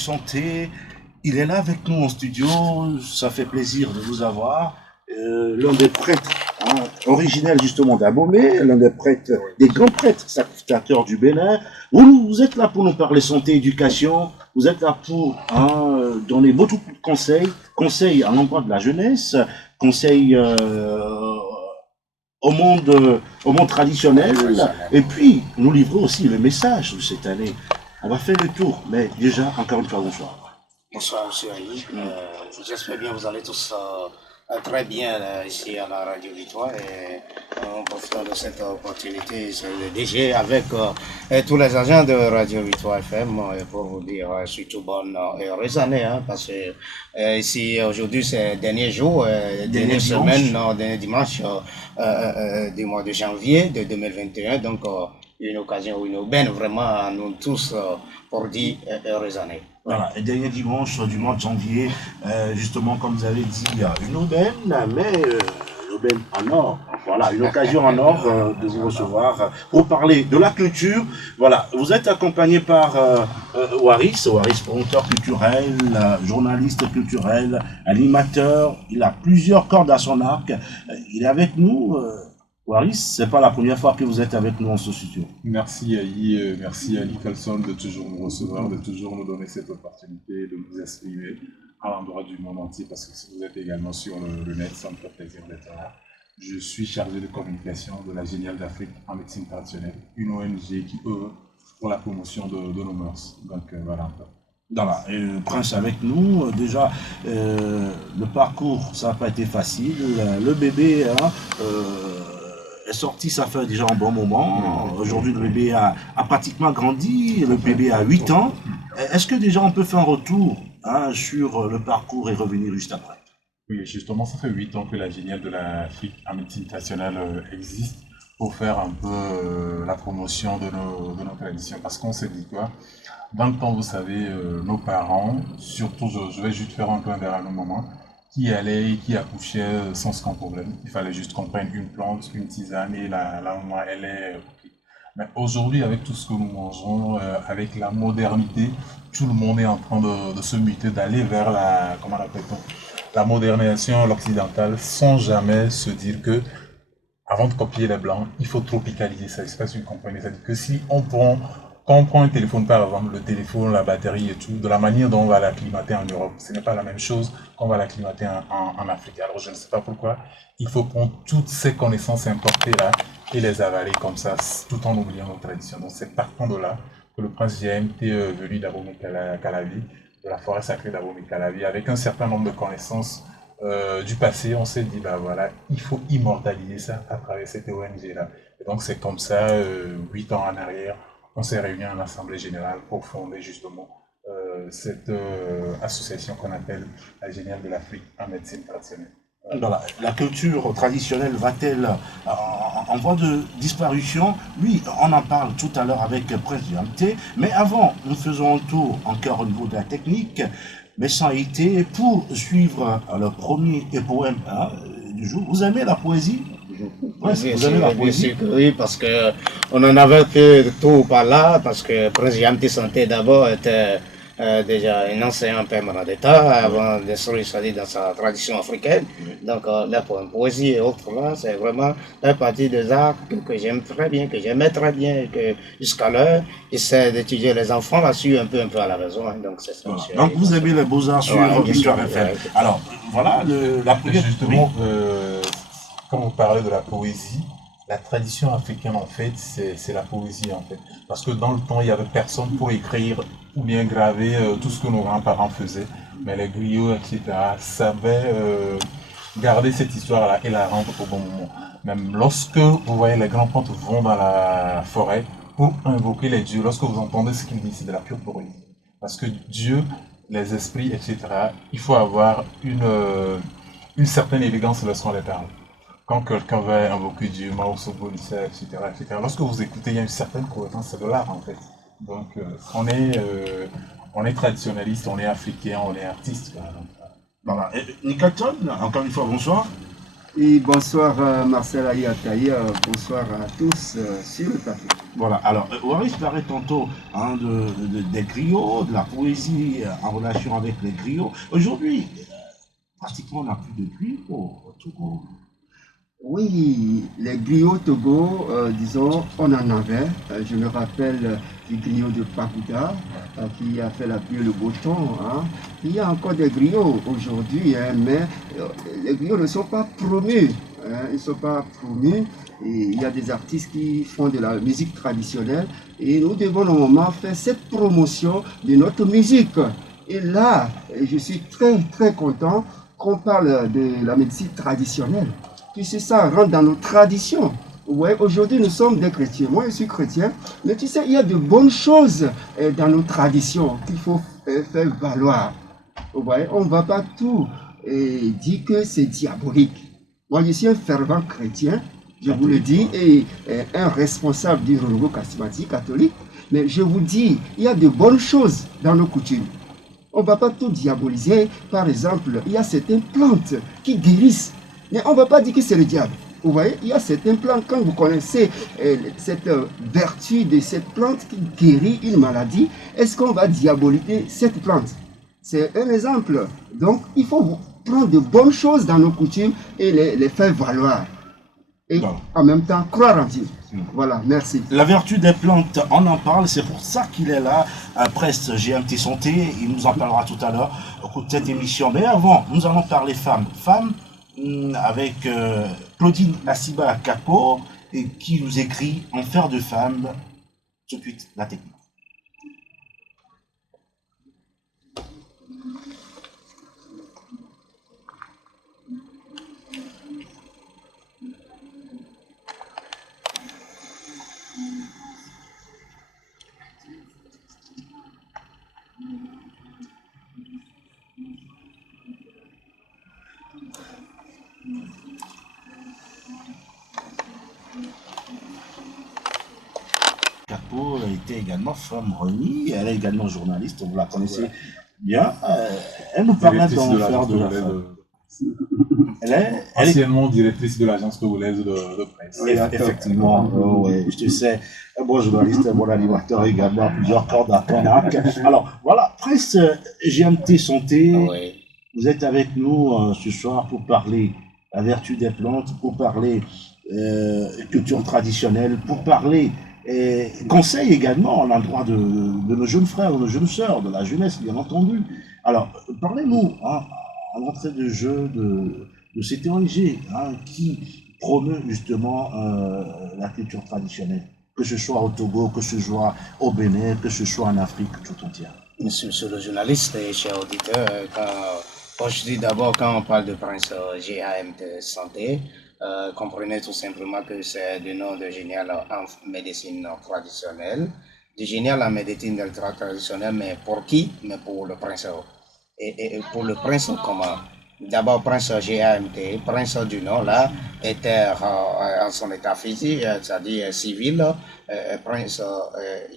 santé. Il est là avec nous en studio, ça fait plaisir de vous avoir. L'un des prêtres, originel justement d'Abomey, l'un des prêtres, des grands prêtres sacrificateurs du Bénin. Vous êtes là pour nous parler santé, éducation, vous êtes là pour donner beaucoup de conseils à l'endroit de la jeunesse, conseils au monde traditionnel, et puis nous livrer aussi le message de cette année. On va faire le tour, mais déjà, encore une fois, bonsoir. Bonsoir, monsieur Ali. J'espère bien que vous allez tous très bien ici à la Radio Victoire et en profitant de cette opportunité, c'est le DG avec tous les agents de Radio Victoire FM pour vous dire surtout bonne et heureuse année, parce que ici aujourd'hui c'est le dernier jour, dernière semaine, dernier dimanche du mois de janvier de 2021, donc une occasion, une aubaine vraiment à nous tous pour dire heureuse année. Voilà, et dernier dimanche du mois de janvier, justement, comme vous avez dit, une aubaine, mais une aubaine en or. Voilà, une occasion en or de vous recevoir pour parler de la culture. Voilà, vous êtes accompagné par Waris, promoteur culturel, journaliste culturel, animateur. Il a plusieurs cordes à son arc. Il est avec nous. Waris, c'est pas la première fois que vous êtes avec nous en ce studio. Merci Ali Colson de toujours nous recevoir, de toujours nous donner cette opportunité de nous exprimer à l'endroit du monde entier, parce que vous êtes également sur le net, ça me fait plaisir d'être là. Je suis chargé de communication de la Géniale d'Afrique en médecine traditionnelle, une ONG qui œuvre pour la promotion de nos mœurs. Donc voilà un peu. Voilà, Prince avec nous, déjà le parcours ça n'a pas été facile, le bébé est sorti, ça fait déjà un bon moment. Aujourd'hui, le bébé a pratiquement grandi. Le bébé a 8 ans. Est-ce que déjà on peut faire un retour sur le parcours et revenir juste après? Oui, justement, ça fait 8 ans que la Géniale de l'Afrique en médecine traditionnelle existe pour faire un peu la promotion de nos traditions. Parce qu'on se dit quoi? Dans le temps, vous savez, nos parents, surtout, je vais juste faire un peu vers nos mamans, qui allait, qui accouchait sans aucun problème. Il fallait juste qu'on prenne une plante, une tisane et la maman, elle est OK. Mais aujourd'hui, avec tout ce que nous mangeons, avec la modernité, tout le monde est en train de se muter, d'aller vers comment l'appelle-t-on, la modernisation, l'occidentale, sans jamais se dire que, avant de copier les blancs, il faut tropicaliser ça. Je ne sais pas si vous comprenez. C'est-à-dire que si quand on prend un téléphone, par exemple, le téléphone, la batterie et tout, de la manière dont on va l'acclimater en Europe, ce n'est pas la même chose qu'on va l'acclimater en Afrique. Alors, je ne sais pas pourquoi, il faut prendre toutes ces connaissances importées là et les avaler comme ça, tout en oubliant nos traditions. Donc, c'est partant de là que le prince GMT est venu d'Abomey-Calavi, de la forêt sacrée d'Abomey-Calavi, avec un certain nombre de connaissances du passé. On s'est dit, bah voilà, il faut immortaliser ça à travers cette ONG là. Et donc, c'est comme ça, 8 ans en arrière, on s'est réunis en assemblée générale pour fonder justement cette association qu'on appelle la Géniale de l'Afrique en médecine traditionnelle. Voilà. La culture traditionnelle va-t-elle en voie de disparition? Oui, on en parle tout à l'heure avec Prince GMT, mais avant, nous faisons un tour encore au niveau de la technique, mais sans été, pour suivre le premier poème du jour. Vous aimez la poésie? Ouais, vous aimez la poésie? Oui, parce que on en avait fait tout par là, parce que Prince GMT Santé d'abord était déjà un enseignant permanent d'État avant d'instruire dans sa tradition africaine. Donc la poésie et autres là, c'est vraiment la partie des arts que j'aime très bien, que j'aimais très bien, et que jusqu'à l'heure, j'essaie d'étudier les enfants là-dessus un peu à la maison. Donc c'est ça. Voilà. Donc vous aimez les beaux-arts sur Victoire FM. Alors voilà, la première... Justement, quand vous parlez de la poésie, la tradition africaine, en fait, c'est la poésie, en fait. Parce que dans le temps, il n'y avait personne pour écrire ou bien graver tout ce que nos grands-parents faisaient. Mais les griots, etc., savaient garder cette histoire-là et la rendre au bon moment. Même lorsque, vous voyez, les grands pontes vont dans la forêt pour invoquer les dieux, lorsque vous entendez ce qu'ils disent, c'est de la pure poésie. Parce que Dieu, les esprits, etc., il faut avoir une certaine élégance lorsqu'on les parle. Quand quelqu'un va invoquer Dieu, Mao Sobolissa, etc., etc., lorsque vous écoutez, il y a une certaine cohérence, c'est de l'art en fait. Donc on est traditionnaliste, on est africain, on est artiste. Voilà. Nicholson, encore une fois, bonsoir. Et bonsoir Marcel Ayataï, bonsoir à tous sur le plateau. Voilà, alors, Waris parlait tantôt hein, des griots, de la poésie en relation avec les griots. Aujourd'hui, pratiquement, on n'a plus de griots au Togo. Oui, les griots Togo, disons, on en avait. Je me rappelle du griot de Pagoуда qui a fait la pluie et le beau temps. Hein. Il y a encore des griots aujourd'hui, hein, mais les griots ne sont pas promus. Hein, ils ne sont pas promus. Et il y a des artistes qui font de la musique traditionnelle et nous devons normalement faire cette promotion de notre musique. Et là, je suis très content qu'on parle de la médecine traditionnelle. Puisque ça rentre dans nos traditions. Ouais, aujourd'hui, nous sommes des chrétiens. Moi, je suis chrétien. Mais tu sais, il y a de bonnes choses dans nos traditions qu'il faut faire valoir. Ouais, on ne va pas tout dire que c'est diabolique. Moi, je suis un fervent chrétien, je vous le dis, et un responsable du renouveau charismatique catholique. Mais je vous dis, il y a de bonnes choses dans nos coutumes. On ne va pas tout diaboliser. Par exemple, il y a certaines plantes qui guérissent. Mais on ne va pas dire que c'est le diable. Vous voyez, il y a certaines plantes, quand vous connaissez cette vertu de cette plante qui guérit une maladie, est-ce qu'on va diaboliser cette plante? C'est un exemple. Donc, il faut prendre de bonnes choses dans nos coutumes et les faire valoir. Et en même temps, croire en Dieu. Voilà, merci. La vertu des plantes, on en parle, c'est pour ça qu'il est là. Prest GMT Santé, il nous en parlera tout à l'heure au cours de cette émission. Mais avant, nous allons parler femmes. Femmes, avec Claudine Assiba Kako, qui nous écrit Enfer de femme. Tout de suite, la technique. Capo était également femme remis, elle est également journaliste, vous la connaissez bien. Elle nous permet d'en faire de la femme. Elle est anciennement directrice de l'agence togolaise de presse. Effectivement, ouais, je te sais, un bon journaliste, un bon animateur également, plusieurs cordes à ton arc. Alors voilà, Presse GMT Santé, vous êtes avec nous ce soir pour parler la vertu des plantes, pour parler culture traditionnelle, pour parler conseil également à l'endroit de nos jeunes frères, de nos jeunes sœurs, de la jeunesse, bien entendu. Alors, parlez-nous, hein, en entrée de jeu de cette ONG qui promeut justement la culture traditionnelle, que ce soit au Togo, que ce soit au Bénin, que ce soit en Afrique tout entière. Monsieur le journaliste et cher auditeur, quand je dis d'abord, quand on parle de Prince GAMT Santé, comprenez tout simplement que c'est du nom de génial en médecine traditionnelle, du génial en médecine traditionnelle, mais pour qui? Mais pour le prince. Et pour le prince, comment? D'abord, prince GAMT, prince du nom, là, était en son état physique, c'est-à-dire civil, prince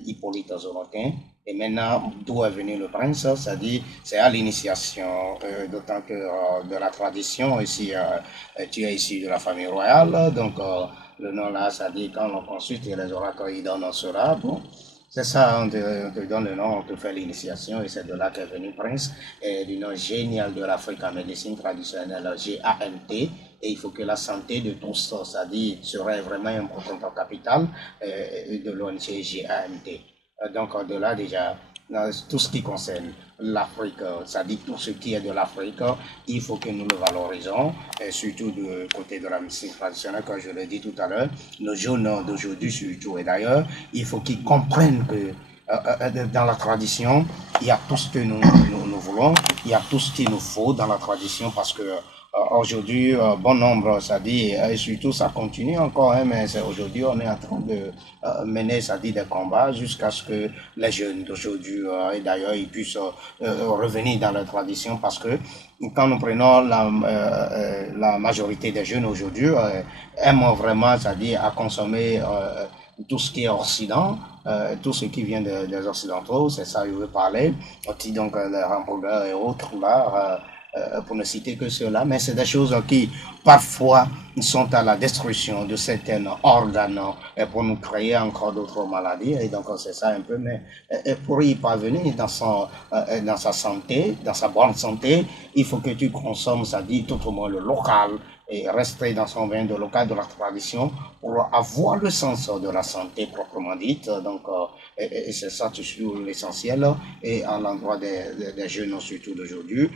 Hippolyte Zolotin. Et maintenant, d'où est venu le prince? C'est-à-dire, c'est à l'initiation, d'autant que de la tradition, ici, tu es issu de la famille royale, donc le nom là, c'est-à-dire quand on consulte les oracles, ils donnent cela, bon. C'est ça, on te donne le nom, on te fait l'initiation, et c'est de là qu'est venu Prince, et du nom génial de l'Afrique en médecine traditionnelle, GAMT, et il faut que la santé de tous, c'est-à-dire, serait vraiment un important capital de l'ONG GAMT. Donc, de là, déjà, tout ce qui concerne l'Afrique, c'est-à-dire tout ce qui est de l'Afrique, il faut que nous le valorisons, et surtout du côté de la médecine traditionnelle, comme je l'ai dit tout à l'heure, nos jeunes d'aujourd'hui surtout, et d'ailleurs, il faut qu'ils comprennent que dans la tradition, il y a tout ce que nous voulons, il y a tout ce qu'il nous faut dans la tradition, parce que aujourd'hui, bon nombre, c'est-à-dire, et surtout ça continue encore, hein, mais aujourd'hui on est en train de mener, c'est-à-dire des combats jusqu'à ce que les jeunes d'aujourd'hui, et d'ailleurs, ils puissent revenir dans leur tradition, parce que quand nous prenons la majorité des jeunes aujourd'hui, aiment vraiment, c'est-à-dire à consommer tout ce qui est Occident, tout ce qui vient des Occidentaux, c'est ça que je veux parler, donc les hamburgers et autres là, pour ne citer que cela, mais c'est des choses qui parfois sont à la destruction de certains organes pour nous créer encore d'autres maladies. Et donc c'est ça un peu, mais pour y parvenir dans sa santé, dans sa bonne santé, il faut que tu consommes, ça dit tout au moins le local, et rester dans son bain de local, de la tradition, pour avoir le sens de la santé proprement dite. Donc, et c'est ça toujours l'essentiel. Et à l'endroit des jeunes, surtout d'aujourd'hui,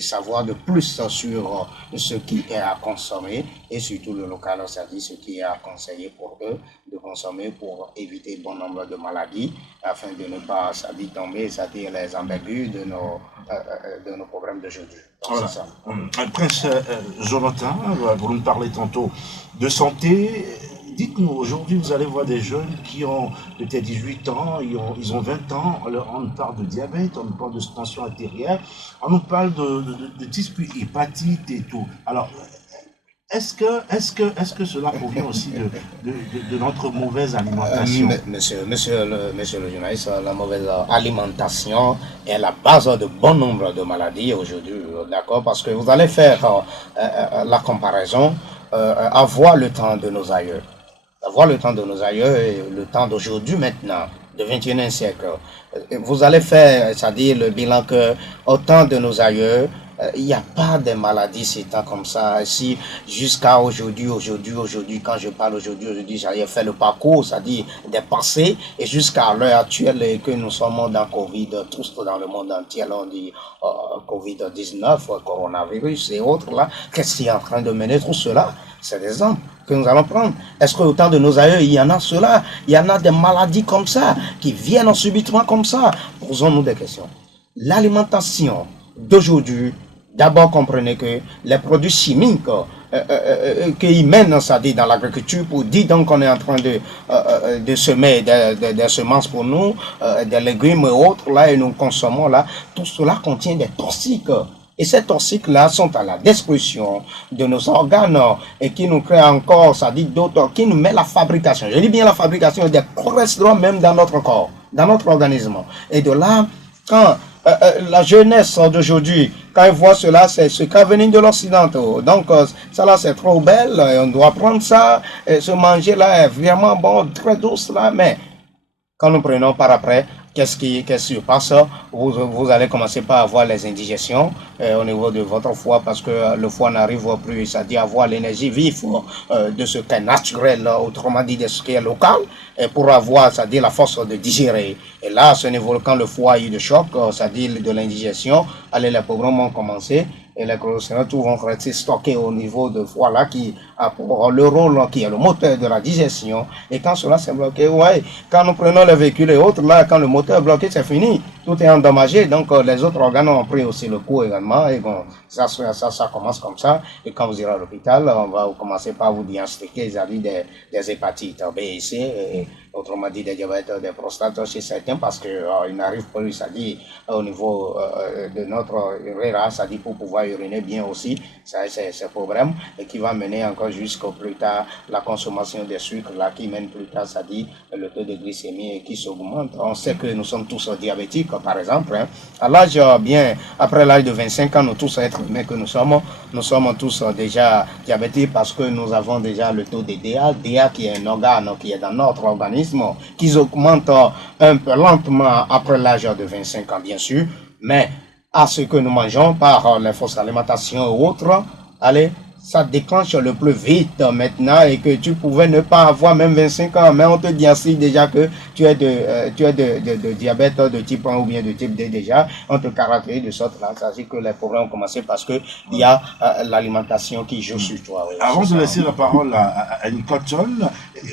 savoir de plus sur ce qui est à consommer et surtout le local, c'est-à-dire ce qui est à conseiller pour eux de consommer pour éviter bon nombre de maladies afin de ne pas, c'est-à-dire tomber, c'est-à-dire les embêtus de nos problèmes d'aujourd'hui. Voilà. Prince Jonathan, vous nous parlez tantôt de santé. Dites-nous, aujourd'hui, vous allez voir des jeunes qui ont peut-être 18 ans, ils ont 20 ans, on nous parle de diabète, on nous parle de tension artérielle, on nous parle de disputes, hépatite et tout. Alors, est-ce que cela provient aussi de notre mauvaise alimentation? Monsieur le journaliste, la mauvaise alimentation est la base de bon nombre de maladies aujourd'hui, d'accord? Parce que vous allez faire la comparaison, avoir le temps de nos aïeux. Avoir le temps de nos aïeux et le temps d'aujourd'hui maintenant, du 21e siècle. Vous allez faire, c'est-à-dire le bilan que au temps de nos aïeux, il n'y a pas de maladies ces temps comme ça. Si jusqu'à aujourd'hui, quand je parle aujourd'hui, j'ai fait le parcours, c'est-à-dire des passés, et jusqu'à l'heure actuelle que nous sommes dans Covid, tous dans le monde entier, là, on dit Covid-19, coronavirus et autres là, qu'est-ce qui est en train de mener tout cela? C'est des exemples que nous allons prendre. Est-ce qu'au temps de nos aïeux, il y en a cela? Il y en a des maladies comme ça, qui viennent subitement comme ça? Posons-nous des questions. L'alimentation d'aujourd'hui, d'abord comprenez que les produits chimiques qu'ils mènent, c'est-à-dire dans l'agriculture, pour dire donc qu'on est en train de semer des semences pour nous, des légumes et autres, là, et nous consommons là, tout cela contient des toxiques. Et ces toxiques-là sont à la destruction de nos organes et qui nous créent encore, ça dit d'autres, qui nous met la fabrication. Je dis bien la fabrication des cholestérol même dans notre corps, dans notre organisme. Et de là, quand la jeunesse d'aujourd'hui, quand ils voient cela, c'est ce qu'a venu de l'Occident. Donc, ça là, c'est trop belle, et on doit prendre ça, et ce manger là est vraiment bon, très douce là, mais quand nous prenons par après, qu'est-ce qui se passe? Vous allez commencer par avoir les indigestions au niveau de votre foie parce que le foie n'arrive plus, c'est-à-dire avoir l'énergie vive de ce qui est naturel, autrement dit de ce qui est local, et pour avoir, c'est-à-dire la force de digérer. Et là, à ce niveau, quand le foie a eu de choc, c'est-à-dire de l'indigestion, allez, les programmes ont commencé. Et les cholestérol, tout vont rester stockés au niveau de foie là qui a pour le rôle qui est le moteur de la digestion. Et quand cela s'est bloqué, ouais, quand nous prenons les véhicules et autres, là, quand le moteur est bloqué, c'est fini. Tout est endommagé. Donc, les autres organes ont pris aussi le coup également. Et bon, ça commence comme ça. Et quand vous irez à l'hôpital, on va commencer par vous diagnostiquer des hépatites B et C. Et, autrement dit, des diabètes, des prostates chez certains parce qu'ils n'arrivent plus, c'est-à-dire au niveau de notre urée, c'est-à-dire pour pouvoir uriner bien aussi, ça c'est ce problème, et qui va mener encore jusqu'au plus tard la consommation des sucres, là, qui mène plus tard, c'est-à-dire le taux de glycémie qui s'augmente. On sait que nous sommes tous diabétiques, par exemple. Hein. À l'âge, bien, après l'âge de 25 ans, nous tous êtres humains que nous sommes tous déjà diabétiques parce que nous avons déjà le taux de DA qui est un organe qui est dans notre organisme, qui augmente un peu lentement après l'âge de 25 ans, bien sûr, mais à ce que nous mangeons par les fausses alimentations et autres, allez, ça déclenche le plus vite maintenant et que tu pouvais ne pas avoir même 25 ans, mais on te diagnostique déjà que tu es de diabète de type 1 ou bien de type 2 déjà, on te caractérise de sorte là, ça veut dire que les problèmes ont commencé parce que il y a l'alimentation qui joue sur toi. Oui, avant de laisser la parole à Nicholson,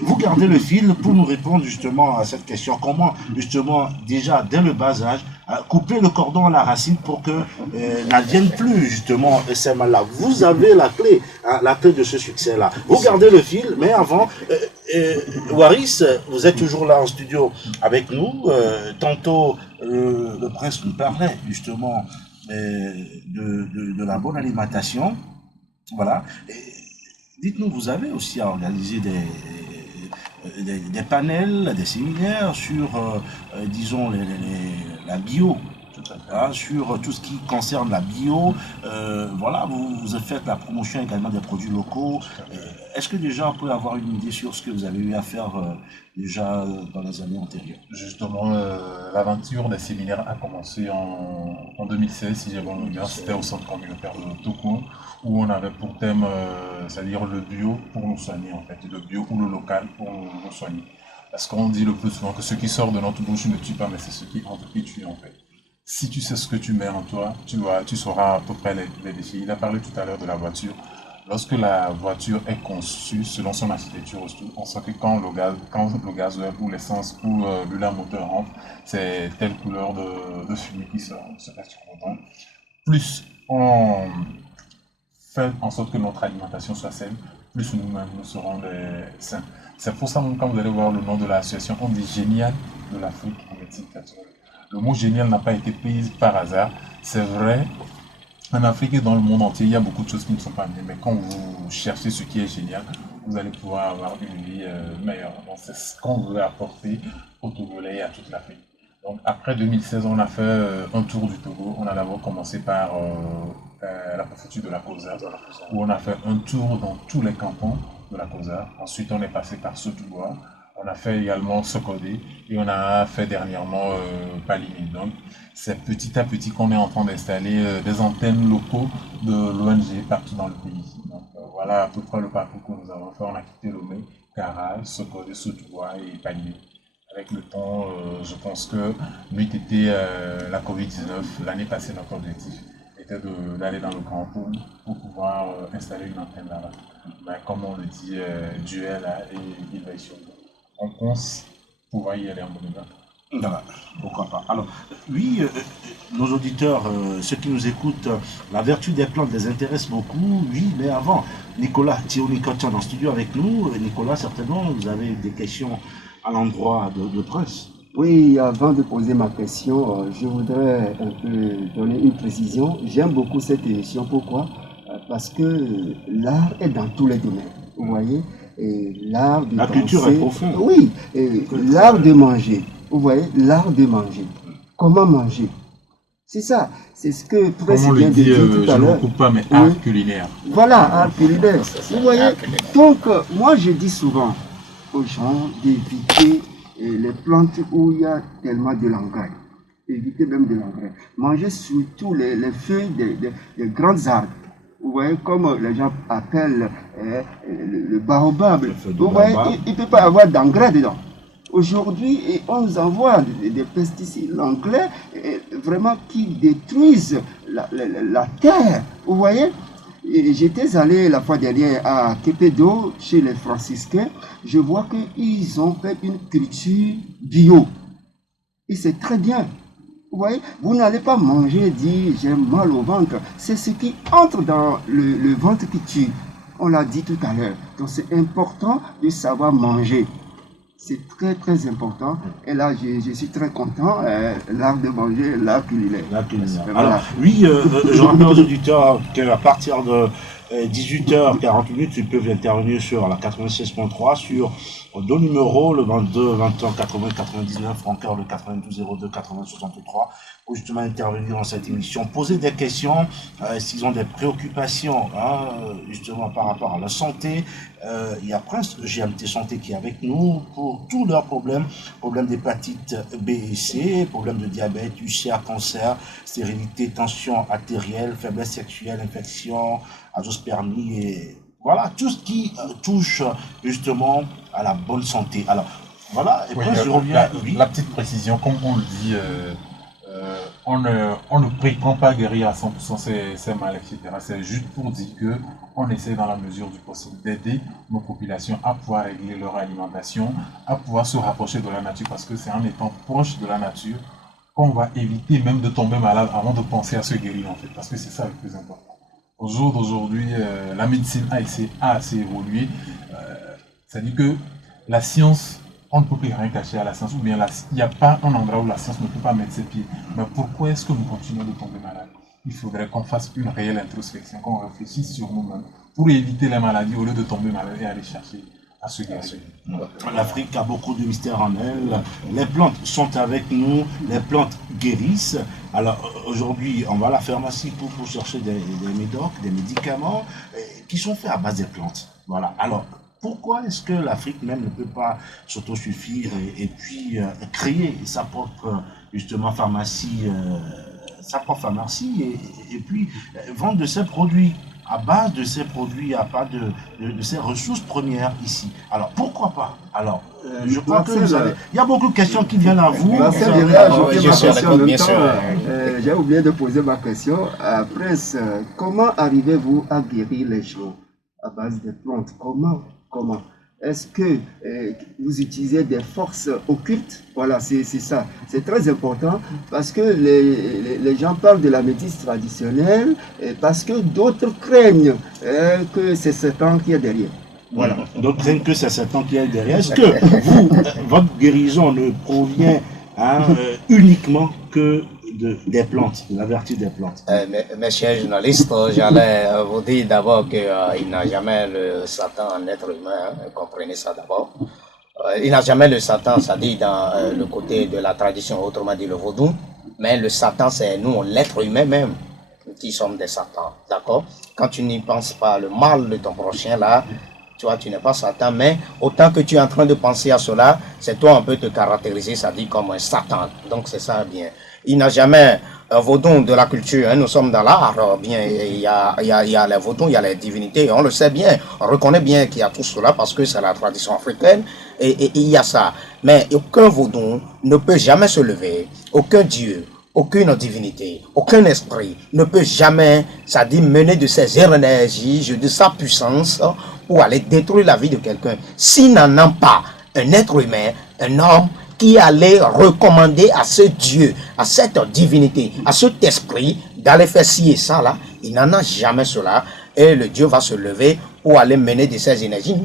vous gardez le fil pour nous répondre justement à cette question. Comment justement déjà dès le bas âge couper le cordon à la racine pour que n'advienne plus justement ces mal-là. Vous avez la clé de ce succès-là. Vous gardez le fil, mais avant, Waris, vous êtes toujours là en studio avec nous. Tantôt, le prince nous parlait justement de la bonne alimentation. Voilà. Dites-nous, vous avez aussi organisé des panels, des séminaires sur, disons, la bio, tout à fait. Hein, sur tout ce qui concerne la bio. Voilà, vous faites la promotion également des produits locaux. Est-ce que déjà on peut avoir une idée sur ce que vous avez eu à faire déjà dans les années antérieures? Justement, l'aventure des séminaires a commencé en 2016, si j'ai bon souvenir. C'était au centre communautaire de Togo, où on avait pour thème, c'est-à-dire le bio pour nous soigner, en fait, le bio ou le local pour nous soigner. Parce qu'on dit le plus souvent que ce qui sort de notre bouche ne tue pas, mais c'est ce qui entre qui tue, en fait. Si tu sais ce que tu mets en toi, tu sauras à peu près les déchets. Il a parlé tout à l'heure de la voiture. Lorsque la voiture est conçue selon son architecture, on sait que quand le gasoil ou l'essence ou l'huile à moteur rentre, c'est telle couleur de fumée qui sort. Donc, plus on fait en sorte que notre alimentation soit saine, plus nous-mêmes nous serons sains. C'est pour ça que quand vous allez voir le nom de l'association, on dit génial de l'Afrique en médecine naturelle. Le mot génial n'a pas été pris par hasard. C'est vrai, en Afrique et dans le monde entier, il y a beaucoup de choses qui ne sont pas bien. Mais quand vous cherchez ce qui est génial, vous allez pouvoir avoir une vie meilleure. Donc c'est ce qu'on veut apporter au Togolais et à toute l'Afrique. Donc après 2016, on a fait un tour du Togo. On a d'abord commencé par la préfecture de la Cosa, où on a fait un tour dans tous les cantons de la Cosa. Ensuite, on est passé par Sotoubois. On a fait également Sokodé et on a fait dernièrement Paligny. Donc, c'est petit à petit qu'on est en train d'installer des antennes locaux de l'ONG partout dans le pays. Donc, voilà à peu près le parcours que nous avons fait. On a quitté Lomé, Kara, Sokodé, Sotoubois et Paligny. Avec le temps, je pense que nous était la Covid-19, l'année passée, notre objectif était d'aller dans le Grand Pôle pour pouvoir installer une antenne là-bas. Mais comme on le dit, Dieu est là et il veille sur nous. On pense pouvoir y aller en 2020. Voilà, pourquoi pas. Alors, oui, nos auditeurs, ceux qui nous écoutent, la vertu des plantes les intéresse beaucoup, oui, mais avant, Nicolas Thioni Kotchan en studio avec nous. Nicolas, certainement, vous avez des questions à l'endroit de Prince. Oui, avant de poser ma question, je voudrais un peu donner une précision. J'aime beaucoup cette émission. Pourquoi? Parce que l'art est dans tous les domaines. Vous voyez? Et l'art de La danser, culture est profonde. oui, et l'art de manger. Vous voyez? L'art de manger. Comment manger? C'est ça. C'est ce que Prince Comme on vient le de dit, dire tout je à ne l'heure. recoupe pas, mais Oui. art culinaire. Voilà, art culinaire. Vous voyez? Donc, moi, je dis souvent aux gens d'éviter les plantes où il y a tellement de l'engrais. Éviter même de l'engrais. Manger surtout les feuilles des grands arbres. Vous voyez, comme les gens appellent le baobab. Vous voyez, il ne peut pas avoir d'engrais dedans. Aujourd'hui, on nous envoie des pesticides, l'engrais, vraiment qui détruisent la terre. Vous voyez? J'étais allé la fois dernière à Kepedo, chez les franciscains. Je vois qu'ils ont fait une culture bio. Et c'est très bien. Vous voyez, vous n'allez pas manger et dire j'ai mal au ventre. C'est ce qui entre dans le ventre qui tue. On l'a dit tout à l'heure. Donc c'est important de savoir manger. C'est très très important. Et là, je suis très content. L'art de manger, l'art culinaire. Voilà. Alors, oui, je rappelle aux auditeurs qu'à partir de 18h40, ils peuvent intervenir sur la 96.3 sur deux numéros, le 22 21 80 99, encore le 92 02 80 63, pour justement intervenir dans cette émission, poser des questions, s'ils ont des préoccupations, justement par rapport à la santé. Il y a Prince GMT Santé qui est avec nous pour tous leurs problèmes d'hépatite B et C, problèmes de diabète, UCA, cancer, stérilité, tension artérielle, faiblesse sexuelle, infection, azoospermie et voilà, tout ce qui touche justement à la bonne santé. Alors, voilà, et Oui, puis je reviens. la petite précision, comme on le dit, on ne prétend pas guérir à 100% ces mal, etc. C'est juste pour dire qu'on essaie dans la mesure du possible d'aider nos populations à pouvoir régler leur alimentation, à pouvoir se rapprocher de la nature, parce que c'est en étant proche de la nature qu'on va éviter même de tomber malade avant de penser à se guérir, en fait, parce que c'est ça le plus important. Au jour d'aujourd'hui, la médecine a assez évolué. C'est-à-dire que la science, on ne peut plus rien cacher à la science, ou bien il n'y a pas un endroit où la science ne peut pas mettre ses pieds. Mais pourquoi est-ce que nous continuons de tomber malades? Il faudrait qu'on fasse une réelle introspection, qu'on réfléchisse sur nous-mêmes pour éviter les maladies au lieu de tomber malade et aller chercher à se guérir. L'Afrique a beaucoup de mystères en elle. Les plantes sont avec nous, les plantes guérissent. Alors aujourd'hui, on va à la pharmacie pour chercher des médocs, des médicaments qui sont faits à base des plantes. Voilà. Alors, pourquoi est-ce que l'Afrique même ne peut pas s'autosuffire et puis créer sa propre justement pharmacie, et puis vendre de ses produits à base de ces produits, à part de ces ressources premières ici. Alors pourquoi pas? Alors je crois que vous allez... Il y a beaucoup de questions qui viennent à vous. J'ai oublié de poser ma question. Prince, comment arrivez-vous à guérir les gens à base des plantes? Comment? Est-ce que vous utilisez des forces occultes? Voilà, c'est ça. C'est très important parce que les gens parlent de la médecine traditionnelle parce que d'autres craignent que c'est Satan qui est derrière. Voilà. D'autres craignent que c'est Satan qui est derrière. Est-ce que votre guérison ne provient uniquement que des plantes, de la vertu des plantes? Mes chers journalistes, j'allais vous dire d'abord qu'il n'a jamais le Satan en être humain, comprenez ça d'abord. Il n'a jamais le Satan, c'est-à-dire dans le côté de la tradition, autrement dit le vaudou, mais le Satan c'est nous, l'être humain même, qui sommes des Satans, d'accord? Quand tu n'y penses pas le mal de ton prochain là, tu vois, tu n'es pas Satan, mais autant que tu es en train de penser à cela, c'est toi, on peut te caractériser, ça dit comme un Satan. Donc c'est ça bien. Il n'a jamais un vaudou de la culture, hein. Nous sommes dans l'art, bien, il y a les vaudous, il y a les divinités, on le sait bien, on reconnaît bien qu'il y a tout cela parce que c'est la tradition africaine et il y a ça. Mais aucun vaudou ne peut jamais se lever, aucun dieu, aucune divinité, aucun esprit ne peut jamais, ça dit, mener de ses énergies, de sa puissance pour aller détruire la vie de quelqu'un. S'il n'en a pas un être humain, un homme qui allait recommander à ce Dieu, à cette divinité, à cet esprit d'aller faire ci et ça là, il n'en a jamais cela et le Dieu va se lever pour aller mener de ses énergies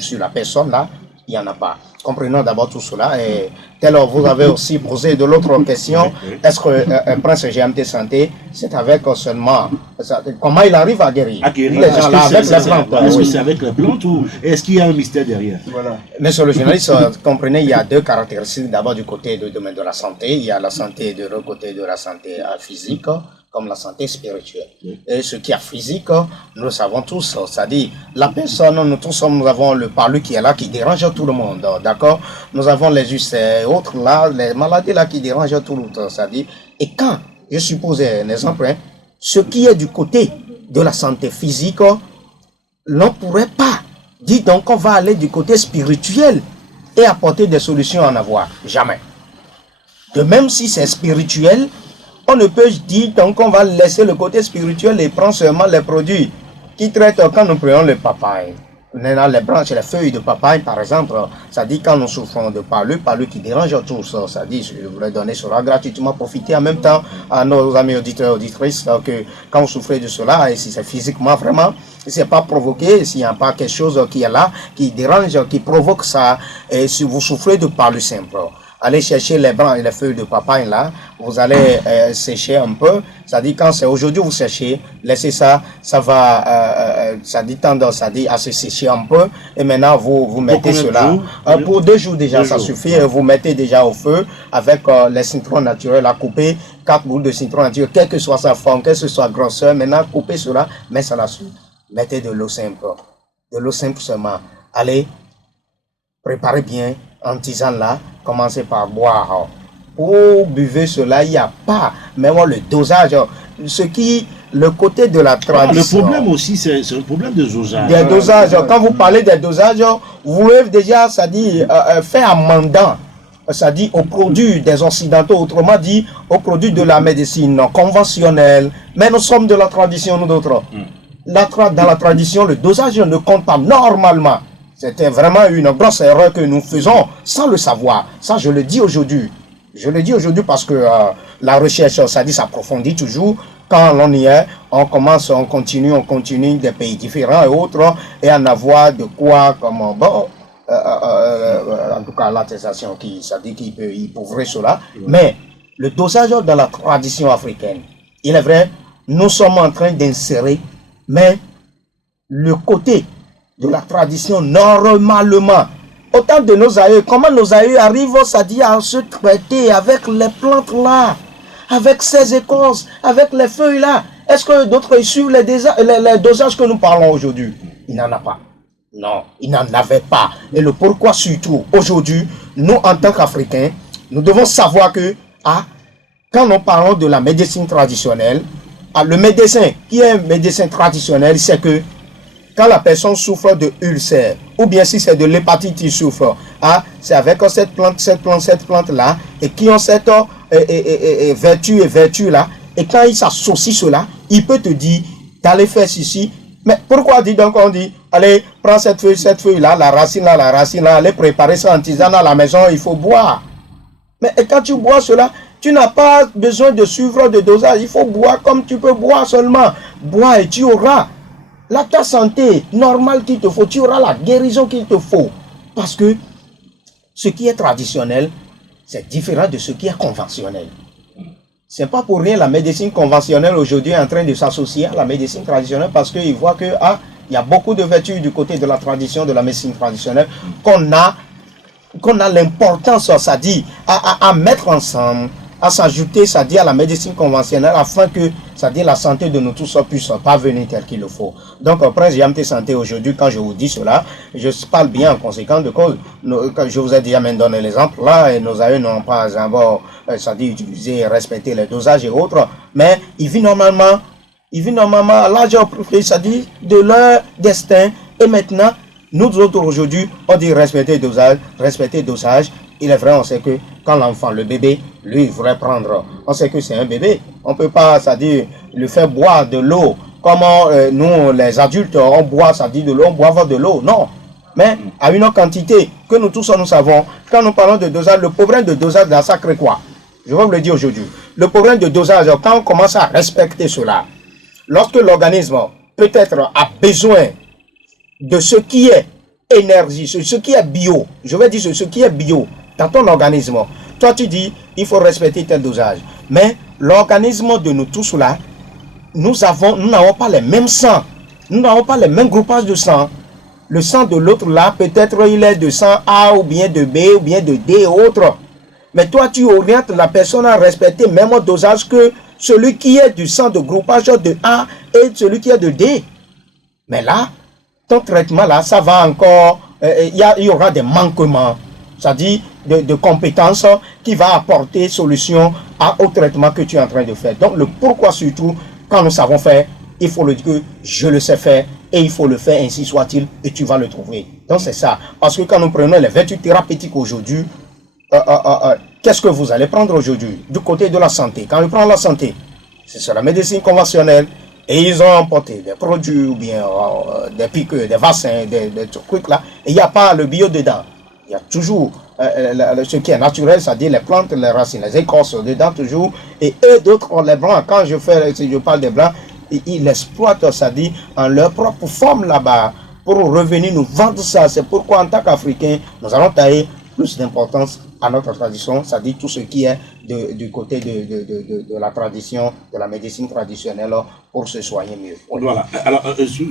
sur la personne là, il n'y en a pas. Comprenons d'abord tout cela et alors vous avez aussi posé de l'autre question, est-ce que Prince GMT Santé, c'est avec seulement, comment il arrive à guérir? Les gens là avec les plantes. Est-ce que c'est avec les plantes ou est-ce qu'il y a un mystère derrière? Voilà. Monsieur le journaliste, comprenez, il y a deux caractéristiques. D'abord du côté du domaine de la santé, il y a la santé de l'autre côté de la santé physique, comme la santé spirituelle. Et ce qui est physique, nous le savons tous, c'est-à-dire la personne, nous tous nous avons le palu qui est là, qui dérange tout le monde, d'accord? Nous avons les ulcères, autres là, les maladies là qui dérangent tout le monde, c'est-à-dire, et quand, je suppose un exemple, ce qui est du côté de la santé physique, l'on ne pourrait pas dire donc on va aller du côté spirituel et apporter des solutions en avoir, jamais. De même si c'est spirituel, on ne peut dire donc on va laisser le côté spirituel et prendre seulement les produits qui traitent quand nous prenons le papaye. Les branches, les feuilles de papaye par exemple, ça dit quand nous souffrons de palu qui dérange tous, ça dit je voudrais donner cela gratuitement, profiter en même temps à nos amis auditeurs et auditrices que quand vous souffrez de cela, et si c'est physiquement vraiment, si c'est pas provoqué, s'il n'y a pas quelque chose qui est là, qui dérange, qui provoque ça, et si vous souffrez de palu simple, allez chercher les branches et les feuilles de papaye là, vous allez sécher un peu, ça dit quand c'est aujourd'hui vous séchez, laissez ça, ça va, ça dit tendance, ça dit à se sécher un peu, et maintenant vous mettez cela, pour 2 jours déjà, ça suffit, et vous mettez déjà au feu, avec les citrons naturels à couper, 4 boules de citron naturel, quelle que soit sa forme, quelle que soit sa grosseur, maintenant coupez cela, mettez ça là-dessus, mettez de l'eau simple seulement, allez, préparez bien, en tisane là, commencez par boire. Pour buvez cela, il n'y a pas, mais moi le dosage, le côté de la tradition. Le problème aussi, c'est le problème de dosage. Des dosages, quand vous parlez des dosages, vous voulez déjà, ça dit, faire amendant, ça dit aux produits des occidentaux, autrement dit, aux produits de la médecine conventionnelle, mais nous sommes de la tradition, nous d'autres. Dans la tradition, le dosage ne compte pas normalement. C'était vraiment une grosse erreur que nous faisons sans le savoir. Ça, je le dis aujourd'hui. Je le dis aujourd'hui parce que la recherche, ça dit, s'approfondit toujours. Quand l'on y est, on continue des pays différents et autres, et en avoir de quoi, comme, bon, en tout cas, l'attestation qui, ça dit qu'il peut y prouver cela. Mais le dosage dans la tradition africaine, il est vrai, nous sommes en train d'insérer, mais le côté de la tradition normalement. Au temps de nos aïeux, comment nos aïeux arrivent, c'est-à-dire à se traiter avec les plantes là, avec ces écorces, avec les feuilles là? Est-ce que d'autres suivent les dosages que nous parlons aujourd'hui? Il n'en a pas. Non, il n'en avait pas. Et le pourquoi surtout, aujourd'hui, nous en tant qu'Africains, nous devons savoir que, quand nous parlons de la médecine traditionnelle, le médecin qui est un médecin traditionnel, c'est que quand la personne souffre de ulcère, ou bien si c'est de l'hépatite qui souffre, c'est avec cette plante là, et qui ont cette vertu là, et quand il s'associe cela, il peut te dire d'aller faire ceci. Mais pourquoi on dit, allez, prends cette feuille là, la racine là, allez préparer ça en tisane à la maison, il faut boire. Mais quand tu bois cela, tu n'as pas besoin de suivre de dosage, il faut boire comme tu peux boire seulement. Bois et tu auras ta santé normale qu'il te faut, tu auras la guérison qu'il te faut. Parce que ce qui est traditionnel, c'est différent de ce qui est conventionnel. C'est pas pour rien la médecine conventionnelle aujourd'hui est en train de s'associer à la médecine traditionnelle parce qu'ils voient que il y a beaucoup de vertus du côté de la tradition, de la médecine traditionnelle qu'on a l'importance, c'est-à-dire à mettre ensemble, à s'ajouter, c'est-à-dire à la médecine conventionnelle afin que, c'est-à-dire la santé de nous tous puisse parvenir tel qu'il le faut. Donc, Prince Yamté Santé aujourd'hui, quand je vous dis cela, je parle bien en conséquence de cause. Je vous ai déjà même donné l'exemple là, et nos aïeux n'ont pas encore, c'est-à-dire utilisé et respecté les dosages et autres, mais ils vivent normalement à l'âge approprié, c'est-à-dire de leur destin, et maintenant, nous autres aujourd'hui, on dit respecter le dosage. Il est vrai, on sait que quand l'enfant, le bébé, lui, il voudrait prendre, on sait que c'est un bébé. On ne peut pas, c'est-à-dire, le faire boire de l'eau. Comment nous, les adultes, on boit, c'est-à-dire de l'eau, on boit de l'eau. Non. Mais à une quantité que nous tous nous savons, quand nous parlons de dosage, le problème de dosage, là, ça crée quoi? Je vais vous le dire aujourd'hui. Le problème de dosage, quand on commence à respecter cela, lorsque l'organisme, peut-être, a besoin de ce qui est énergie, ce qui est bio, je vais dire ce qui est bio dans ton organisme. Toi tu dis, il faut respecter tel dosage. Mais l'organisme de nous tous là, nous n'avons pas les mêmes sangs. Nous n'avons pas les mêmes groupages de sang. Le sang de l'autre là, peut-être il est de sang A ou bien de B ou bien de D et autres. Mais toi tu orientes la personne à respecter le même dosage que celui qui est du sang de groupage de A et celui qui est de D. Mais là, ton traitement là, ça va encore, il y aura des manquements, c'est-à-dire de compétences qui va apporter solution au traitement que tu es en train de faire. Donc le pourquoi surtout, quand nous savons faire, il faut le dire que je le sais faire et il faut le faire ainsi soit-il et tu vas le trouver. Donc c'est ça. Parce que quand nous prenons les vertus thérapeutiques aujourd'hui, qu'est-ce que vous allez prendre aujourd'hui du côté de la santé? Quand on prend la santé, c'est sur la médecine conventionnelle. Et ils ont emporté des produits ou bien des piqûres, des vaccins, des trucs là. Et il n'y a pas le bio dedans. Il y a toujours ce qui est naturel, c'est-à-dire les plantes, les racines, les écorces dedans toujours. Et eux, d'autres, les blancs, quand je parle des blancs, ils exploitent, c'est-à-dire en leur propre forme là-bas pour revenir nous vendre ça. C'est pourquoi en tant qu'Africains, nous allons tailler plus d'importance à notre tradition, c'est-à-dire tout ce qui est du côté de la tradition, de la médecine traditionnelle pour se soigner mieux. Voilà. Alors,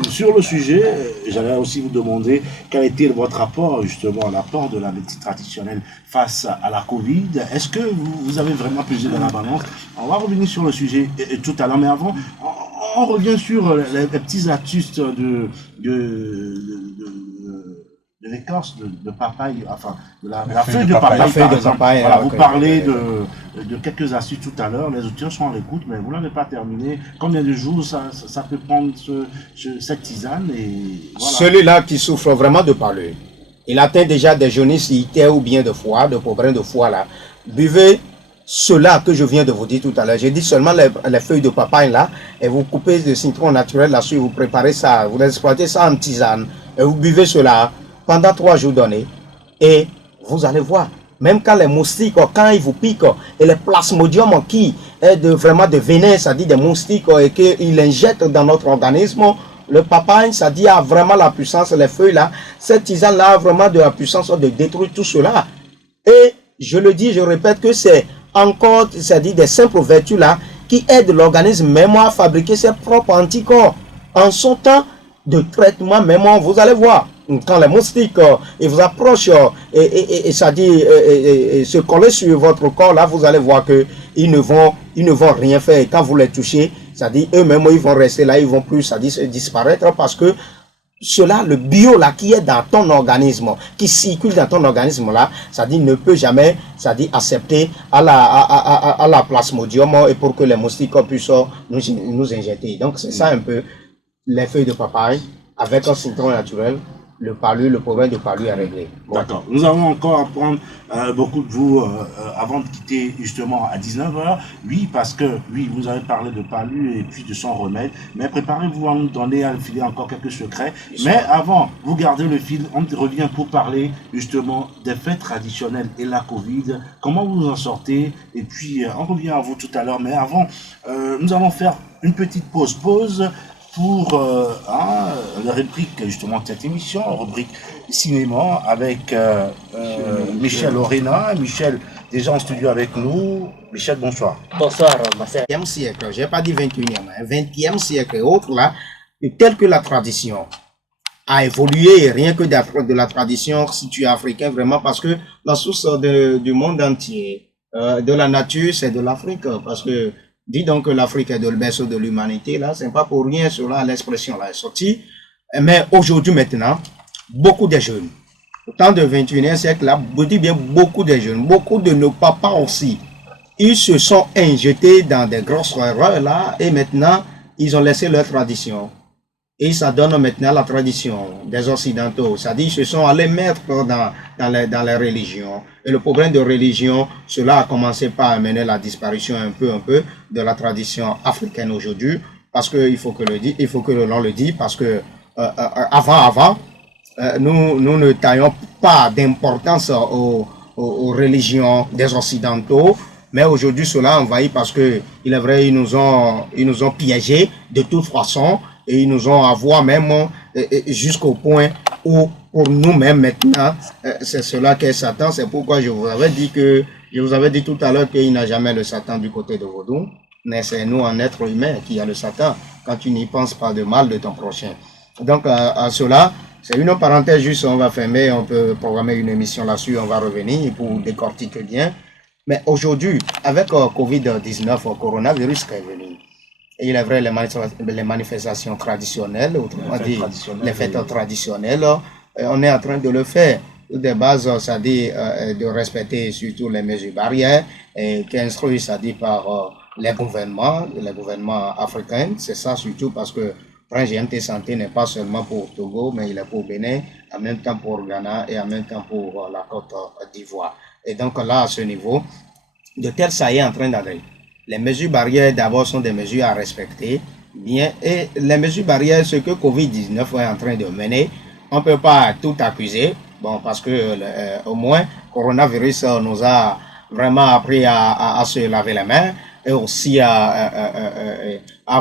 sur le sujet, j'allais aussi vous demander quel était votre rapport, justement, l'apport de la médecine traditionnelle face à la Covid. Est-ce que vous avez vraiment pesé dans la balance? On va revenir sur le sujet tout à l'heure, mais avant, on revient sur les petites astuces de l'écorce de papaye, enfin, de la feuille de papaye, par exemple. Voilà, vous parlez de quelques astuces tout à l'heure, les auditeurs sont à l'écoute, mais vous n'avez pas terminé. Combien de jours ça peut prendre cette tisane et voilà. Celui-là qui souffre vraiment de parler, il atteint déjà des jaunisses ictères ou bien de foie, de problèmes de foie là. Buvez cela que je viens de vous dire tout à l'heure. J'ai dit seulement les feuilles de papaye là, et vous coupez le citron naturel là-dessus, vous préparez ça, vous exploitez ça en tisane, et vous buvez cela pendant 3 jours donnés, et vous allez voir, même quand les moustiques, quand ils vous piquent, et les plasmodium qui est vraiment de venin, c'est-à-dire des moustiques, et qu'ils injectent dans notre organisme, le papaye, c'est-à-dire a vraiment la puissance, les feuilles là, cette tisane-là a vraiment de la puissance de détruire tout cela. Et je le dis, je répète que c'est encore, c'est-à-dire des simples vertus là, qui aident l'organisme même à fabriquer ses propres anticorps. En son temps, de traitement, même vous allez voir, quand les moustiques ils vous approchent et ça dit se coller sur votre corps, là vous allez voir que ils ne vont rien faire. Et quand vous les touchez, ça dit eux-mêmes ils vont rester là, ils vont plus, ça dit, se disparaître parce que cela, le bio là qui est dans ton organisme, qui circule dans ton organisme là, ça dit ne peut jamais, ça dit accepter à la plasmodium et pour que les moustiques puissent nous injecter. Donc c'est ça un peu les feuilles de papaye avec un citron naturel. Le problème de palu est réglé. Bon. D'accord. Nous allons encore apprendre beaucoup de vous avant de quitter justement à 19h. Oui, parce que, oui, vous avez parlé de palu et puis de son remède, mais préparez-vous à nous donner à filer encore quelques secrets. Mais avant, vous gardez le fil, on revient pour parler justement des fêtes traditionnelles et la Covid, comment vous en sortez, et puis on revient à vous tout à l'heure. Mais avant, nous allons faire une petite pause pour la rubrique justement de cette émission, rubrique cinéma avec Michel Orena. Michel, déjà en studio avec nous. Michel, bonsoir. Bonsoir, Marcel. 20e siècle, je n'ai pas dit 21e, 20e siècle et autres là, tel que la tradition a évolué, rien que de la tradition, si tu es africain vraiment, parce que la source du monde entier, de la nature, c'est de l'Afrique, parce que dis donc que l'Afrique est le berceau de l'humanité, là, c'est pas pour rien, cela, l'expression là est sortie. Mais aujourd'hui, maintenant, beaucoup de jeunes, au temps du 21e siècle, là, je dis bien beaucoup de jeunes, beaucoup de nos papas aussi, ils se sont injetés dans des grosses erreurs, là, et maintenant, ils ont laissé leur tradition. Et ça donne maintenant la tradition des Occidentaux. C'est-à-dire, ils se sont allés mettre dans les religions. Et le problème de religion, cela a commencé par amener la disparition un peu de la tradition africaine aujourd'hui. Parce que il faut que l'on le dise, parce que avant, nous ne taillons pas d'importance aux religions des Occidentaux. Mais aujourd'hui, cela envahit parce que, il est vrai, ils nous ont piégés de toute façon. Et ils nous ont avoir même jusqu'au point où, pour nous-mêmes maintenant, c'est cela qu'est Satan. C'est pourquoi je vous avais dit tout à l'heure qu'il n'y a jamais le Satan du côté de Vaudou. Mais c'est nous, en être humain, qui a le Satan quand tu n'y penses pas de mal de ton prochain. Donc, à cela, c'est une parenthèse juste, on va fermer, on peut programmer une émission là-dessus, on va revenir pour décortiquer bien. Mais aujourd'hui, avec Covid-19, coronavirus qui est venu, et il est vrai, les manifestations traditionnelles, autrement dit, les fêtes traditionnelles, on est en train de le faire. Des bases, c'est-à-dire de respecter surtout les mesures barrières, qui instruisent, c'est-à-dire par les gouvernements africains. C'est ça surtout parce que le GMT Santé n'est pas seulement pour Togo, mais il est pour Bénin, en même temps pour Ghana et en même temps pour la Côte d'Ivoire. Et donc là, à ce niveau, de tel ça y est en train d'aller. Les mesures barrières, d'abord, sont des mesures à respecter. Bien, et les mesures barrières, ce que Covid-19 est en train de mener, on ne peut pas tout accuser. Bon, parce que au moins, coronavirus nous a vraiment appris à se laver les mains et aussi à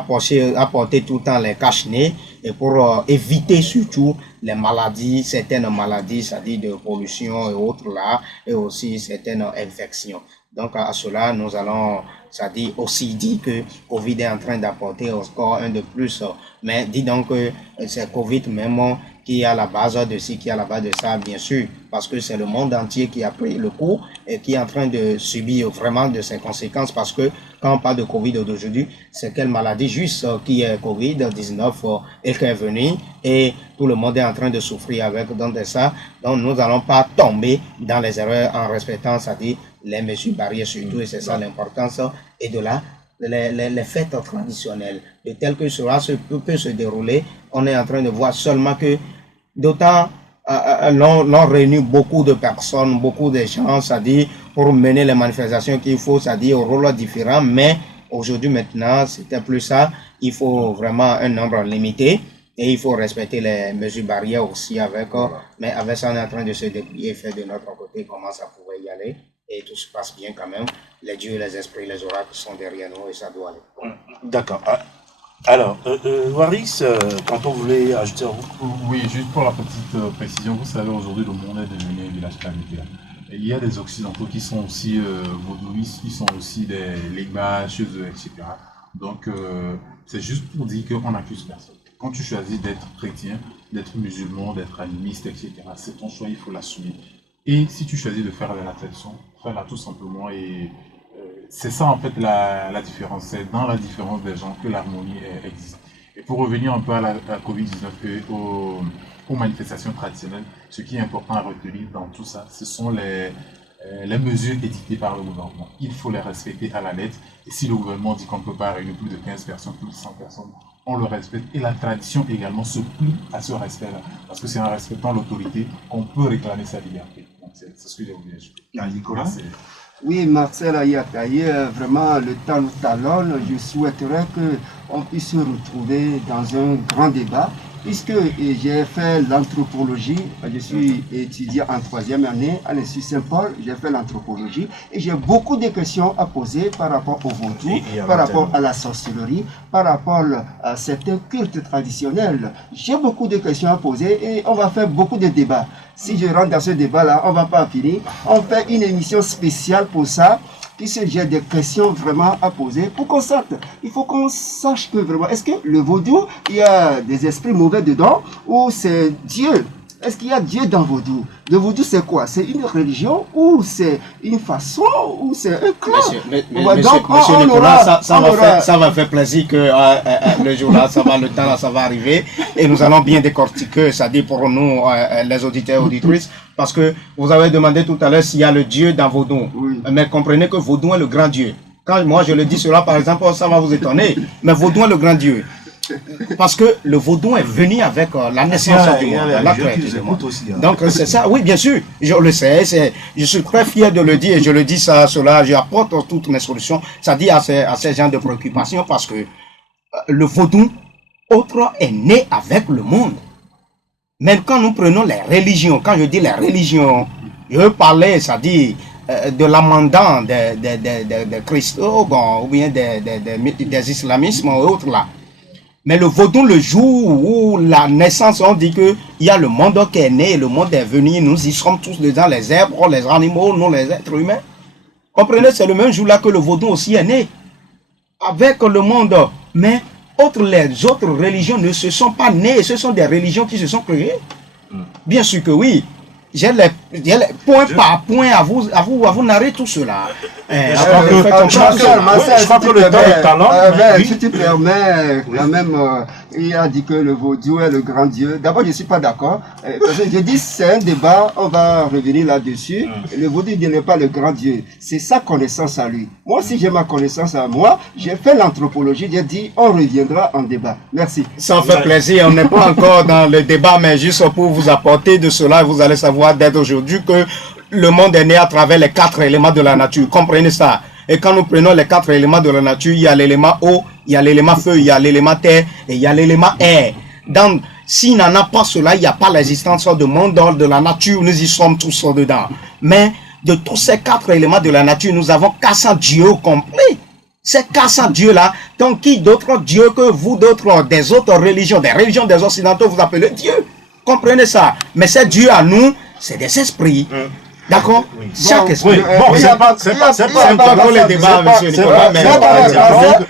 porter tout le temps les cache-nez et pour éviter surtout les maladies, certaines maladies, c'est-à-dire de pollution et autres là, et aussi certaines infections. Donc à cela, nous allons, c'est-à-dire aussi dire que Covid est en train d'apporter encore un de plus, mais dis donc que c'est Covid même qui est à la base de ce qui est à la base de ça, bien sûr, parce que c'est le monde entier qui a pris le coup et qui est en train de subir vraiment de ses conséquences, parce que quand on parle de Covid d'aujourd'hui, c'est quelle maladie juste qui est Covid-19 et qui est venue et tout le monde est en train de souffrir avec donc de ça. Donc nous n'allons pas tomber dans les erreurs en respectant, c'est-à-dire les mesures barrières surtout, et c'est ça l'importance. Et de là, les fêtes traditionnelles, de tel que cela peut se dérouler, on est en train de voir seulement que d'autant l'on réunit beaucoup de personnes, beaucoup de gens, c'est-à-dire pour mener les manifestations qu'il faut, c'est-à-dire au rôle différent, mais aujourd'hui maintenant, c'était plus ça, il faut vraiment un nombre limité et il faut respecter les mesures barrières aussi avec, mais avec ça on est en train de se débrouiller, faire de notre côté comment ça pouvait y aller. Et tout se passe bien quand même. Les dieux, les esprits, les oracles sont derrière nous et ça doit aller. D'accord. Alors, Waris, quand on voulait ajouter... Oui, juste pour la petite précision, vous savez, aujourd'hui, le monde est devenu un village planétaire. Et il y a des Occidentaux qui sont aussi vaudouistes, qui sont aussi des Ligmas, chez eux, etc. Donc, c'est juste pour dire qu'on n'accuse personne. Quand tu choisis d'être chrétien, d'être musulman, d'être animiste, etc., c'est ton choix, il faut l'assumer. Et si tu choisis de faire de la tradition, fais-la tout simplement. Et c'est ça en fait la différence. C'est dans la différence des gens que l'harmonie existe. Et pour revenir un peu à la Covid-19 et aux manifestations traditionnelles, ce qui est important à retenir dans tout ça, ce sont les mesures édictées par le gouvernement. Il faut les respecter à la lettre. Et si le gouvernement dit qu'on ne peut pas réunir plus de 15 personnes, plus de 100 personnes, on le respecte. Et la tradition également se plie à ce respect-là. Parce que c'est en respectant l'autorité qu'on peut réclamer sa liberté. Donc c'est ce que j'ai oublié d'ajouter. Nicolas. Oui, Marcel Ayataye, vraiment le temps nous talonne. Je souhaiterais qu'on puisse se retrouver dans un grand débat, puisque j'ai fait l'anthropologie, je suis étudiant en 3e année à l'Institut Saint-Paul, j'ai fait l'anthropologie et j'ai beaucoup de questions à poser par rapport au vaudou, par rapport à la sorcellerie, par rapport à certains cultes traditionnels. J'ai beaucoup de questions à poser et on va faire beaucoup de débats. Si je rentre dans ce débat-là, on ne va pas finir. On fait une émission spéciale pour ça, puisque j'ai des questions vraiment à poser pour qu'on sorte. Il faut qu'on sache que vraiment, est-ce que le vaudou, il y a des esprits mauvais dedans ou c'est Dieu? Est-ce qu'il y a Dieu dans vaudou? Le vaudou, c'est quoi? C'est une religion ou c'est une façon ou c'est un clan? Monsieur Nicolas, ça va faire plaisir que le jour-là, le temps là, ça va arriver et nous allons bien décortiquer, c'est-à-dire pour nous, les auditeurs et auditrices, parce que vous avez demandé tout à l'heure s'il y a le Dieu dans vaudou. Oui. Mais comprenez que vaudou est le grand Dieu. Quand moi je le dis cela, par exemple, ça va vous étonner, mais vaudou est le grand Dieu. Parce que le vaudou est venu avec la naissance du monde, la création du monde. Donc c'est ça, oui bien sûr, je le sais, je suis très fier de le dire et je le dis ça, cela, j'apporte toutes mes solutions, c'est-à-dire à ces gens de préoccupation parce que le vaudou, autre est né avec le monde. Même quand nous prenons les religions, quand je dis les religions, je veux parler, c'est-à-dire de l'amendant des Christos, ou bien des islamismes ou autres là. Mais le vaudou, le jour où la naissance, on dit qu'il y a le monde qui est né, le monde est venu, nous y sommes tous dedans, les herbes, les animaux, nous les êtres humains. Comprenez, c'est le même jour-là que le vaudou aussi est né, avec le monde. Mais les autres religions ne se sont pas nées, ce sont des religions qui se sont créées. Bien sûr que oui. J'ai les point par point à vous narrer tout cela. Je crois que le temps est talent. Si tu permets, quand même, il a dit que le vaudou est le grand Dieu. D'abord, je ne suis pas d'accord. Parce que je dis c'est un débat, on va revenir là-dessus. Le vaudou n'est pas le grand Dieu. C'est sa connaissance à lui. Moi, si j'ai ma connaissance à moi, j'ai fait l'anthropologie, j'ai dit on reviendra en débat. Merci. Ça fait plaisir. On n'est pas encore dans le débat, mais juste pour vous apporter de cela, vous allez savoir dès aujourd'hui que le monde est né à travers les 4 éléments de la nature. Comprenez ça. Et quand nous prenons les 4 éléments de la nature, il y a l'élément eau, il y a l'élément feu, il y a l'élément terre et il y a l'élément air. Donc, s'il n'en a pas cela, il n'y a pas l'existence de monde de la nature, nous y sommes tous dedans. Mais de tous ces 4 éléments de la nature, nous avons 400 dieux complets. Ces 400 dieux-là, donc qui d'autres dieux que vous, d'autres, des autres religions, des religions des occidentaux, vous appelez Dieu. Comprenez ça. Mais ces dieux à nous, c'est des esprits. D'accord? Oui. Chaque esprit. Bon, c'est pas le débat, monsieur Nicolas.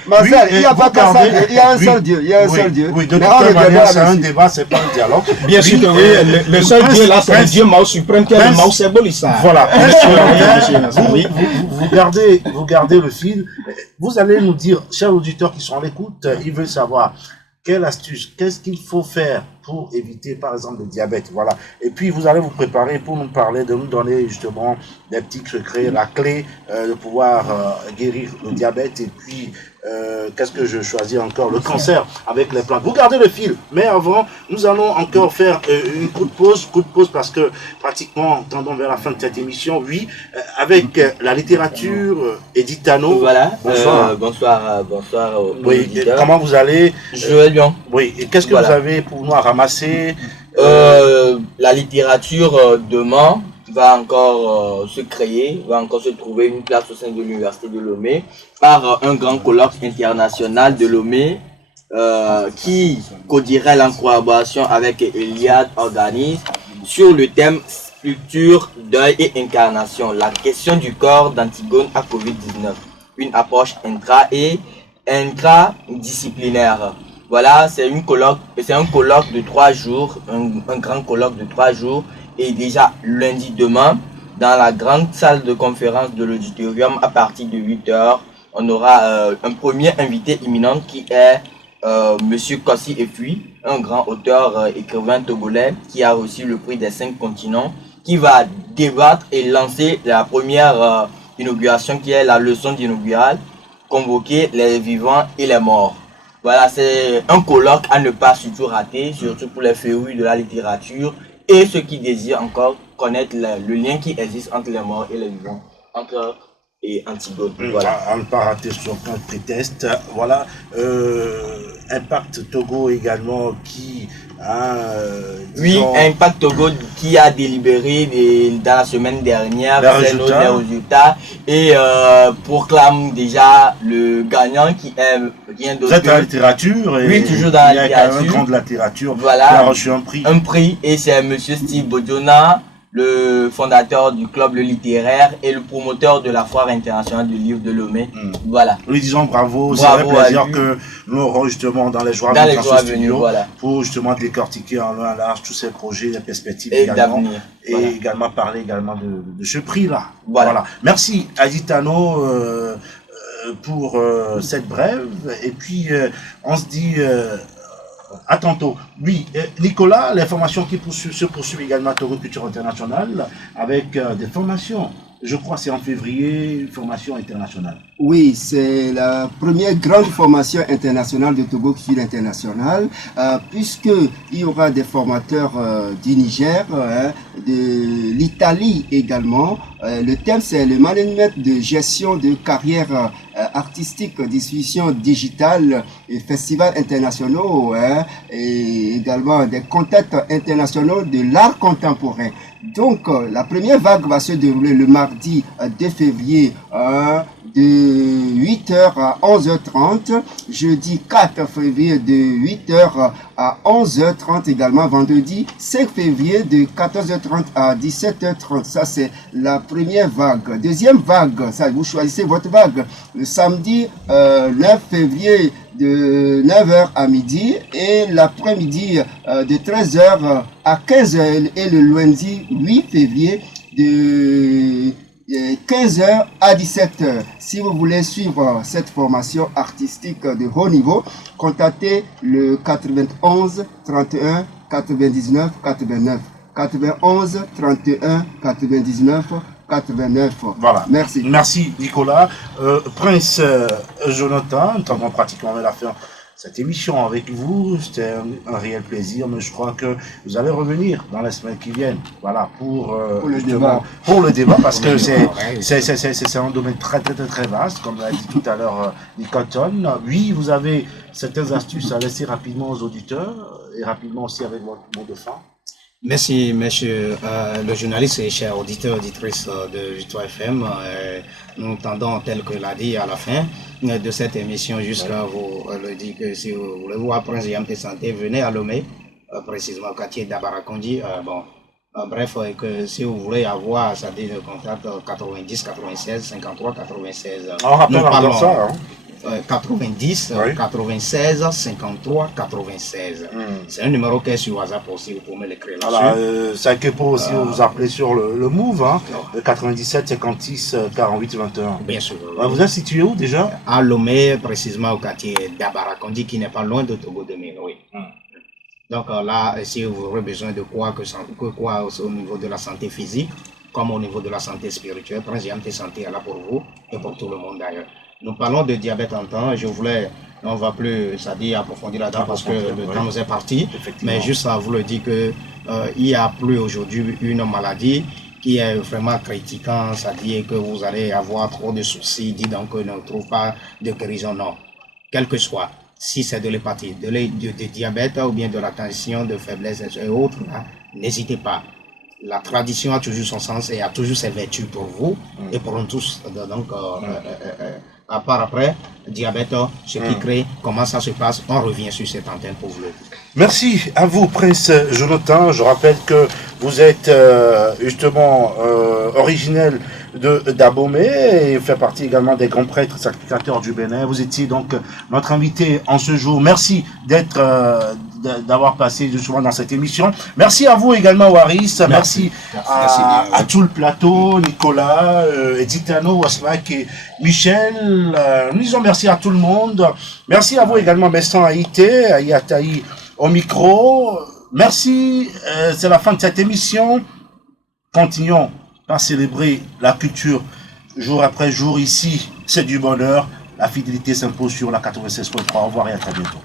Marcel, il n'y a pas qu'un seul, il y a un seul Dieu. Il y a un seul Dieu. Oui, de toute manière, c'est un débat, c'est pas un dialogue. Bien sûr que oui, le seul Dieu là, c'est le Dieu Mao suprême qui est le Mao Seboulissa. Voilà. Vous gardez le fil. Vous allez nous dire, chers auditeurs qui sont à l'écoute, ils veulent savoir quelle astuce, qu'est-ce qu'il faut faire pour éviter, par exemple, le diabète, voilà. Et puis, vous allez vous préparer pour nous parler, de nous donner justement des petits secrets, la clé de pouvoir guérir le diabète. Et puis, qu'est-ce que je choisis encore? Le cancer avec les plantes. Vous gardez le fil, mais avant, nous allons encore faire une coup de pause parce que pratiquement, tendons vers la fin de cette émission, oui, avec la littérature, Edith Tano. Voilà, bonsoir. Bonsoir aux Oui, auditeurs. comment vous allez? Je vais bien. Oui, et qu'est-ce que Voilà. vous avez pour nous à ramasser? La littérature demain va encore se créer, va encore se trouver une place au sein de l'Université de Lomé par un grand colloque international de Lomé qui codirait en collaboration avec Eliade Organise sur le thème structure, deuil et incarnation, la question du corps d'Antigone à Covid-19, une approche intra- et intradisciplinaire. Voilà, c'est un colloque de 3 jours, un grand colloque de 3 jours. Et déjà lundi demain, dans la grande salle de conférence de l'auditorium, à partir de 8 h, on aura un premier invité imminent qui est Monsieur Kossi Efui, un grand auteur écrivain togolais qui a reçu le prix des 5 continents, qui va débattre et lancer la première inauguration qui est la leçon d'inaugurale, convoquer les vivants et les morts. Voilà, c'est un colloque à ne pas surtout rater, surtout pour les férus de la littérature et ceux qui désirent encore connaître le lien qui existe entre les morts et les vivants, entre et Antigone. Voilà. À ne pas rater sur aucun prétexte. Voilà. Impact Togo également qui a... oui, Impact Togo qui a délibéré dans la semaine dernière les résultats et proclame déjà le gagnant qui est rien d'autre. Vous êtes dans la littérature et oui, toujours dans la littérature. Il y a un grand de la littérature voilà, qui a reçu un prix. Un prix et c'est Monsieur Steve Bodjona, le fondateur du club littéraire et le promoteur de la foire internationale du livre de Lomé. Voilà. Nous lui disons bravo, c'est un plaisir que nous aurons justement dans les joies venues dans ce studio voilà. Pour justement décortiquer en long à large tous ces projets, les perspectives et également. Et voilà. également parler également de ce prix-là. Voilà. Merci Aditano pour cette brève. Et puis on se dit... à tantôt. Oui, Nicolas, les formations qui se poursuivent également à Togo Culture International avec des formations. Je crois que c'est en février, une formation internationale. Oui, c'est la première grande formation internationale de Togo Culture International, puisqu'il y aura des formateurs du Niger, de l'Italie également. Le thème, c'est le management de gestion de carrière artistique, distribution digitale et festivals internationaux, et également des contacts internationaux de l'art contemporain. Donc, la première vague va se dérouler le mardi 2 février de 8h à 11h30, jeudi 4 février de 8h à 11h30 également, vendredi 5 février de 14h30 à 17h30. Ça, c'est la première vague. Deuxième vague, ça, vous choisissez votre vague. Le samedi 9 février de 9h à midi et l'après-midi de 13h à 15h et le lundi 8 février de 15h à 17h. Si vous voulez suivre cette formation artistique de haut niveau, contactez le 91 31 99 89. 91 31 99 89. Voilà. Merci. Merci Nicolas. Prince Jonathan, nous avons pratiquement la fin cette émission avec vous. C'était un réel plaisir, mais je crois que vous allez revenir dans les semaines qui viennent. Voilà, pour le débat. Pour le débat, parce que c'est un domaine très vaste, comme l'a dit tout à l'heure Nicoton. Oui, vous avez certaines astuces à laisser rapidement aux auditeurs et rapidement aussi avec votre mot de fin. Merci, monsieur le journaliste et chers auditeurs, auditrices de Victoire FM. Nous tendons, tel que l'a dit à la fin de cette émission, jusqu'à vous le dire que si vous voulez voir Prince Yamté Santé, venez à Lomé, précisément au quartier d'Abarakondi. Bref, que si vous voulez avoir, ça dit le contact 90 96 53 96. On rappelle encore ça, hein. 90 oui. 96 53 96. C'est un numéro qui est sur WhatsApp aussi, vous pouvez l'écrire là-dessus. Ça peut aussi vous appeler sur le Move, hein, 97 56 48 21. Bien sûr. Vous êtes situé où déjà? À Lomé, précisément au quartier d'Abarakondi, qui n'est pas loin de Togo 2000, oui. Donc là, si vous aurez besoin de quoi au niveau de la santé physique, comme au niveau de la santé spirituelle, Prince Yamté Santé est là pour vous et pour tout le monde d'ailleurs. Nous parlons de diabète en temps. On va plus, ça dit, approfondir là-dedans parce que le temps nous est parti. Mais juste à vous le dire que il n'y a plus aujourd'hui une maladie qui est vraiment critiquant, c'est-à-dire que vous allez avoir trop de soucis, dit donc qu'on ne trouve pas de guérison. Non, quel que soit, si c'est de l'hépatite, de diabète ou bien de la tension, de faiblesse et autres, n'hésitez pas. La tradition a toujours son sens et a toujours ses vertus pour vous et pour nous tous. Donc, à part après, diabète, ce qui crée, comment ça se passe, on revient sur cette antenne pour vous le dire. Merci à vous, Prince Jonathan. Je rappelle que vous êtes justement originel d'Abomey et fait partie également des grands prêtres sacrificateurs du Bénin. Vous étiez donc notre invité en ce jour. Merci d'avoir passé justement dans cette émission. Merci à vous également, Waris. Merci à tout le plateau, Nicolas, Editano, Wasmak et Michel. Nous disons merci à tout le monde. Merci à vous également, Messan Haïté, Ayataï au micro. Merci, c'est la fin de cette émission. Continuons à célébrer la culture jour après jour ici. C'est du bonheur. La fidélité s'impose sur la 96.3. Au revoir et à très bientôt.